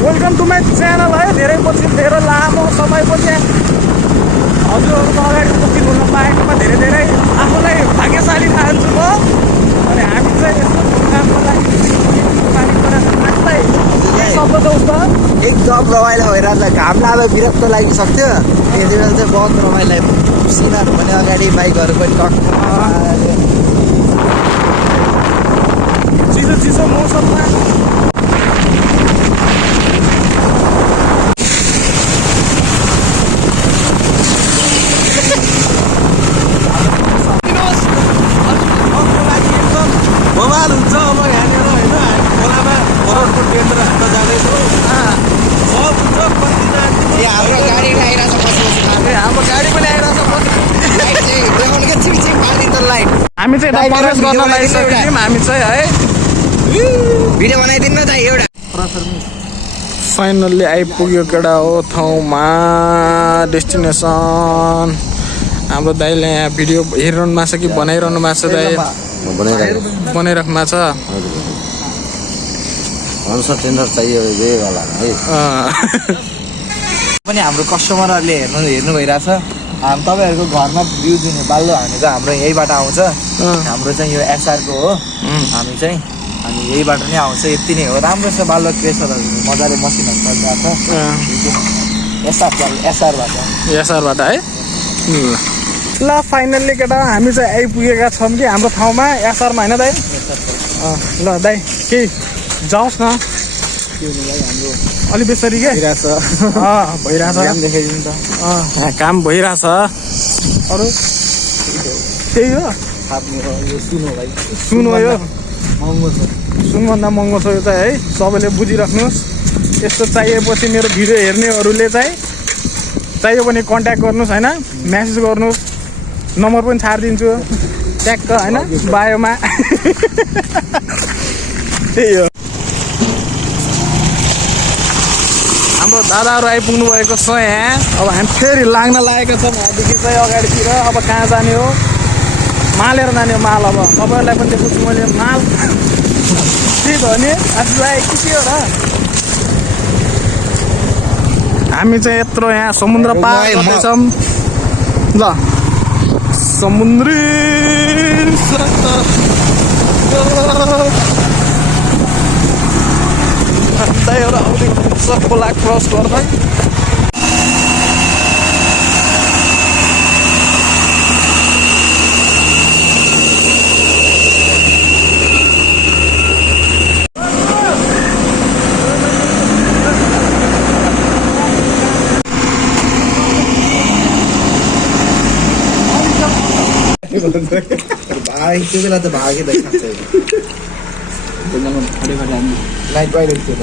Welcome to my channel है। धेरै लामो समयपछि हजुरहरूको अगाडि उपस्थित हुन पाएकोमा धेरै धेरै आफूलाई भाग्यशाली ठान्छु म। अनि हामी चाहिँ यस्तो प्रोग्रामको लागि शब्द उस एकदम रमाइलो भइरहेको छ। घाम लाग्दा विरक्त लागिसक्थ्यो, यति बेला चाहिँ बहुत रमाइलो। सिनाहरू पनि अगाडि, बाइकहरू पनि चिसो चिसो मौसममा बवाल हुन्छ। अब यहाँनिर होइन, खोलामा बरफको टेन्डर हान्न जाँदैछौँ। हाम्रो गाडी आइरहेको छ, हाम्रो गाडी पनि आइरहेको छ। लाइट चाहिँ देखाउनुकै छिपछिप पारिदिन्छ लाइट। हामी चाहिँ प्रवेश गर्न लागिसक्यौँ। हामी चाहिँ है भिडियो बनाइदिनु न त एउटा। फाइनल्ली आइपुग्यो केटा हो ठाउँमा, डेस्टिनेसन। हाम्रो दाइले यहाँ भिडियो हेरिरहनु भएको छ कि बनाइरहनु भएको छ? दाइ बनाइराख्नु भएको छ। टेन्डर चाहियो होला है। पनि हाम्रो कस्टमरहरूले हेर्नु भइरहेछ। तपाईँहरूको घरमा भ्यू दिने बाल्लो भनेको हाम्रो यहीबाट आउँछ। हाम्रो चाहिँ यो एसआरको हो। हामी चाहिँ अनि यहीबाट नै आउँछ। यति नै हो। राम्रो छ बाल्लो क्रेसरहरू, मजाले मसिनहरू चलिरहेको छ। एसआरबाट है। ल फाइनल्ली केटा हामी चाहिँ आइपुगेका छौँ कि हाम्रो ठाउँमा, एसआरमा होइन दाइ? ल दाइ केही जाओस् न अलि बेसरी के भइरहेछ। देखाइदिनु त। काम भइरहेछ। अरू त्यही हो। सुन हो यो, सुनभन्दा महँगो छ यो चाहिँ है। सबैले बुझिराख्नुहोस्। यस्तो चाहिएपछि मेरो भिडियो हेर्नेहरूले चाहिँ चाहियो भने कन्ट्याक्ट गर्नुहोस् होइन, म्यासेज गर्नुहोस्। नम्बर पनि छाडिदिन्छु ट्याक्क होइन बायोमा। त्यही हो। हाम्रो दादाहरू आइपुग्नु भएको छ यहाँ। अब हामी फेरि लाग्न लागेको छौँ यहाँदेखि चाहिँ अगाडितिर। अब कहाँ जाने हो? मालेर जाने हो माल। अब तपाईँहरूलाई पनि देखाउँछु मैले माल के भने आफूलाई के हो र। हामी चाहिँ यत्रो यहाँ समुद्र पार गर्दैछौँ। ल समुद्री खोला क्रस गर्दै भाइ त्यो बेला त भागेर लाइट बाहिर थियो।